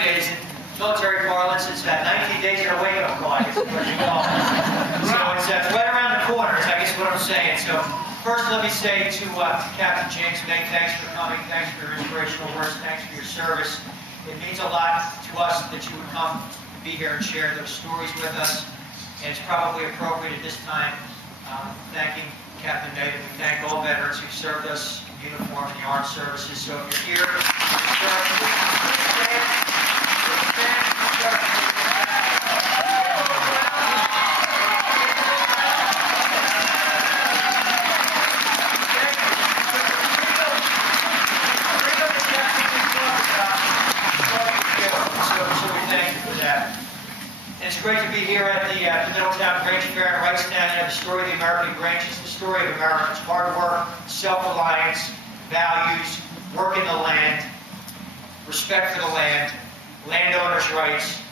20 days. In military parlance, it's 19 days in a wake-up call, I guess is what you call it. So it's right around the corner, is I guess what I'm saying. So first, let me say to Captain James May, thanks for coming, thanks for your inspirational words, thanks for your service. It means a lot to us that you would come and be here and share those stories with us. And it's probably appropriate at this time, thanking Captain May, that we thank all veterans who served us in uniform in the armed services. So if you're here, it's great to be here at the Middletown Grange Fair in Wrightstown. You have the story of the American Grange. It's the story of Americans' hard work, self-reliance, values, working the land, respect for the land, landowners' rights,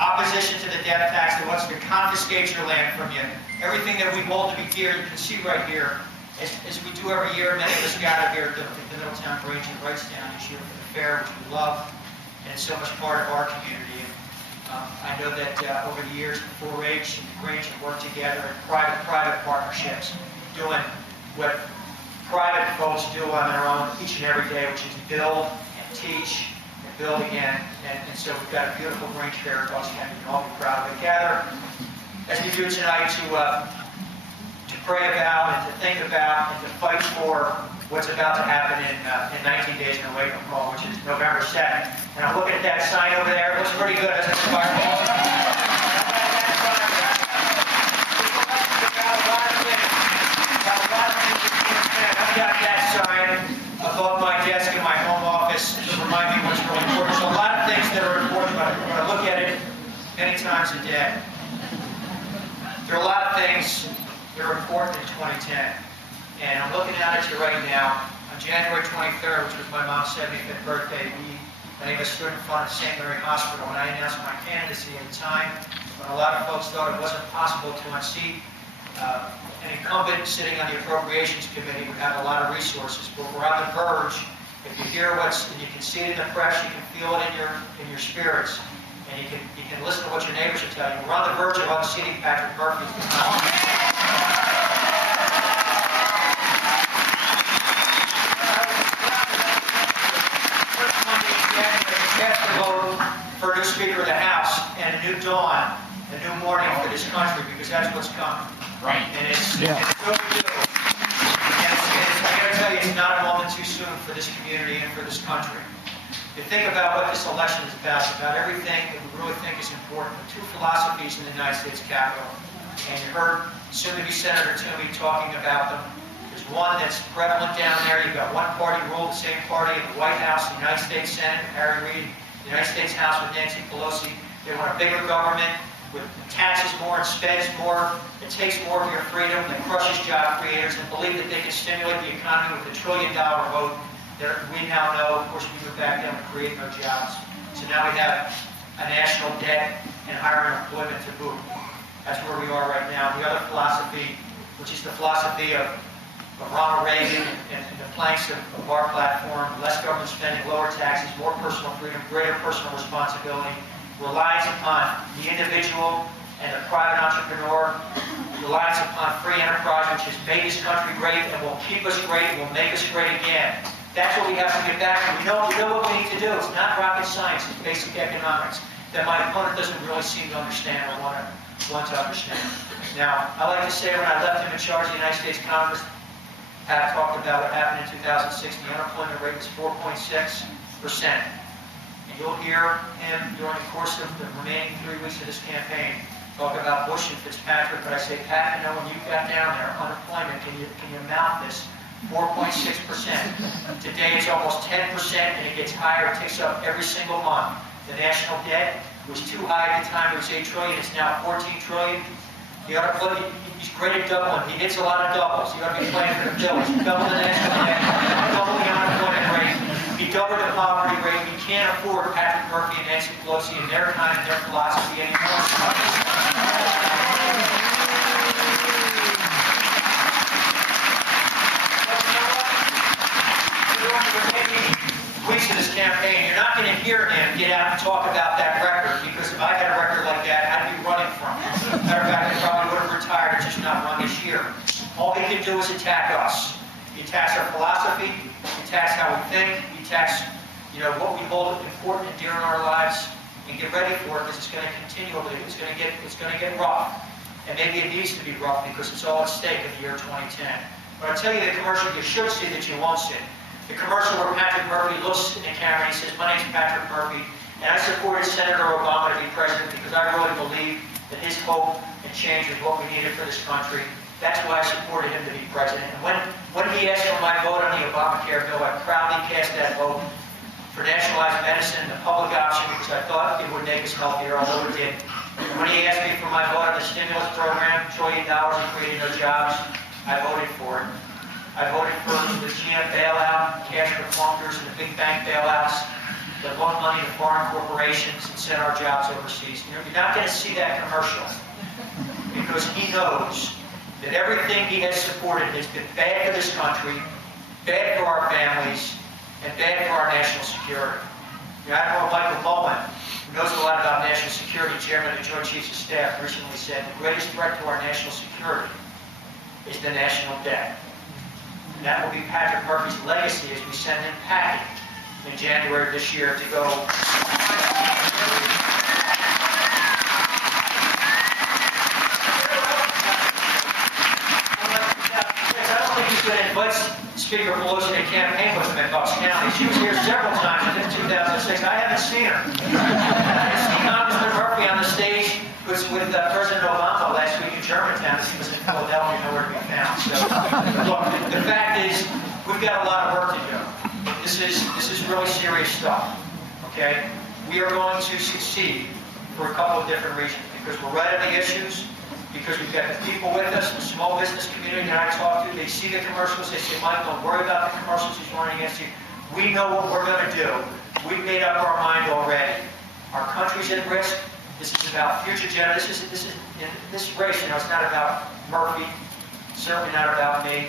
opposition to the death tax that wants to confiscate your land from you. Everything that we hold to be dear, you can see right here, as we do every year. Many of us gather here at the Middletown Grange in Wrightstown this year for the fair, which we love, and it's so much part of our community. I know that over the years, the 4-H and the Grange have worked together in private partnerships, doing what private folks do on their own each and every day, which is build and teach and build again. And so we've got a beautiful Grange Fair across Canada. You can all be proud of it. Gather, as we do tonight, to pray about and to think about and to fight for what's about to happen in 19 days in a wake-up call, which is November 2nd. And I'm looking at that sign over there. It looks pretty good as a fireball. I've got that sign above my desk in my home office to remind me what's really important. There's a lot of things that are important, but I'm going to look at it many times a day. There are a lot of things that are important in 2010. And I'm looking at it right now. On January 23rd, which was my mom's 75th birthday, many of us stood in front of St. Mary Hospital, and I announced my candidacy at a time when a lot of folks thought it wasn't possible to unseat an incumbent sitting on the Appropriations Committee would have a lot of resources. But we're on the verge. If you hear and you can see it in the press, you can feel it in your spirits, and you can listen to what your neighbors are telling you. We're on the verge of unseating Patrick Murphy. For a new Speaker of the House and a new dawn, a new morning for this country, because that's what's coming. Right. And it's overdue. And I got to tell you, it's not a moment too soon for this community and for this country. You think about what this election is about everything that we really think is important. The two philosophies in the United States Capitol, and you heard soon-to-be Senator Toomey talking about them. There's one that's prevalent down there. You've got one-party rule, the same party in the White House, the United States Senate, Harry Reid. The United States House with Nancy Pelosi. They want a bigger government with taxes more and spends more. It takes more of your freedom, that crushes job creators, and believe that they can stimulate the economy with a $1 trillion vote that we now know, of course, we moved back down to create no jobs. So now we have a national debt and higher unemployment to boot. That's where we are right now. The other philosophy, which is the philosophy of Ronald Reagan and the planks of our platform: less government spending, lower taxes, more personal freedom, greater personal responsibility, reliance upon the individual and the private entrepreneur, reliance upon free enterprise, which has made this country great and will keep us great and will make us great again. That's what we have to get back to. We know what we need to do. It's not rocket science. It's basic economics that my opponent doesn't really seem to understand or want to understand. Now, I like to say when I left him in charge of the United States Congress, Pat talked about what happened in 2006. The unemployment rate was 4.6%. And you'll hear him during the course of the remaining 3 weeks of this campaign talk about Bush and Fitzpatrick. But I say, Pat, you know, when you got down there, unemployment, can you mount this? 4.6%. Today it's almost 10%, and it gets higher. It takes up every single month. The national debt was too high at the time. It was $8 trillion. It's now $14 trillion. The unemployment, he's great at doubling. He hits a lot of doubles. You ought to be playing for the Bills. Double the national debt, double the unemployment rate. He doubled the poverty rate. We can't afford Patrick Murphy and Nancy Pelosi and their time and their philosophy anymore. weeks of this campaign, you're not going to hear him get out and talk about that record, because if I had a record like that, I'd be running from it. Matter of fact, I probably would have retired and just not run this year. All he can do is attack us. He attacks our philosophy, he attacks how we think, he attacks, what we hold important and dear in our lives. And get ready for it, because it's going to continue over there. It's going to get rough. And maybe it needs to be rough, because it's all at stake in the year 2010. But I'll tell you the commercial you should see that you won't see. The commercial where Patrick Murphy looks in the camera and he says, "My name's Patrick Murphy, and I supported Senator Obama to be president because I really believe that his hope and change is what we needed for this country. That's why I supported him to be president." And when he asked for my vote on the Obamacare bill, I proudly cast that vote for nationalized medicine, the public option, because I thought it would make us healthier, although it did. And when he asked me for my vote on the stimulus program, $1 trillion and creating no jobs, I voted for it. I voted for the GM bailout, cash for clunkers, and the big bank bailouts that loan money to foreign corporations and send our jobs overseas. You're not going to see that commercial, because he knows that everything he has supported has been bad for this country, bad for our families, and bad for our national security. Admiral Michael Mullen, who knows a lot about national security, chairman of the Joint Chiefs of Staff, recently said the greatest threat to our national security is the national debt. And that will be Patrick Murphy's legacy as we send him packing in January of this year to go. Going to invite Speaker Pelosi to campaign with him in Bucks County. She was here several times in 2006. I haven't seen her. I see Congressman Murphy on the stage with President Obama last week in Germantown. He was in Philadelphia, nowhere to be found. So, look, the fact is, we've got a lot of work to do. This is really serious stuff. Okay? We are going to succeed for a couple of different reasons. Because we're right on the issues. Because we've got the people with us, the small business community that I talk to, they see the commercials, they say, "Mike, don't worry about the commercials he's running against you. We know what we're going to do. We've made up our mind already. Our country's at risk. This is about future generations. This race, it's not about Murphy, certainly not about me,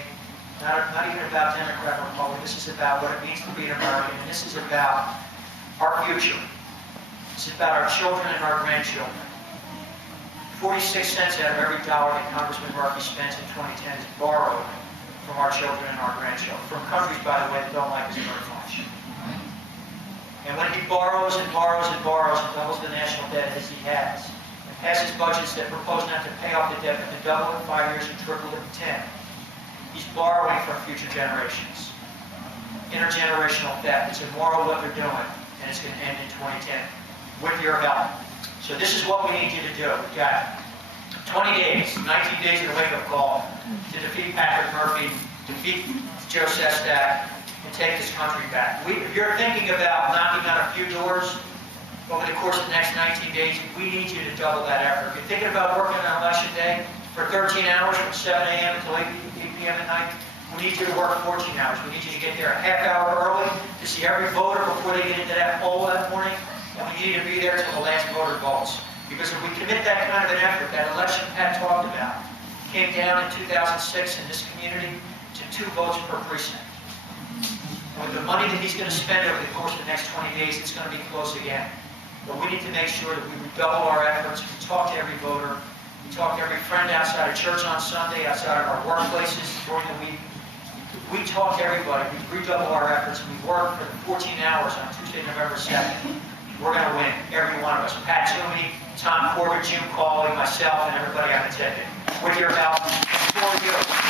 not even about Democrat or Republican. This is about what it means to be an American, and this is about our future. This is about our children and our grandchildren. 46 cents out of every dollar that Congressman Murphy spends in 2010 is borrowed from our children and our grandchildren, from countries, by the way, that don't like us very much. And when he borrows and borrows and borrows and doubles the national debt as he has, and passes budgets that propose not to pay off the debt, but to double it in 5 years and triple it in 10, he's borrowing from future generations. Intergenerational debt. It's immoral what they're doing, and it's going to end in 2010 with your help. So this is what we need you to do. We've got 20 days, 19 days of a wake-up call to defeat Patrick Murphy, defeat Joe Sestak, and take this country back. If you're thinking about knocking on a few doors over the course of the next 19 days, we need you to double that effort. If you're thinking about working on election day for 13 hours from 7 a.m. until 8 p.m. at night, we need you to work 14 hours. We need you to get there a half hour early to see every voter before they get into that poll that morning. And we need to be there until the last voter votes. Because if we commit that kind of an effort, that election Pat talked about, came down in 2006 in this community to 2 votes per precinct. And with the money that he's going to spend over the course of the next 20 days, it's going to be close again. But we need to make sure that we redouble our efforts. We talk to every voter. We talk to every friend outside of church on Sunday, outside of our workplaces during the week. We talk to everybody. We redouble our efforts. We work for the 14 hours on Tuesday, November 2nd. We're going to win, every one of us. Pat Toomey, Tom Corbett, Jim Cawley, myself, and everybody on the ticket. With your help, for you.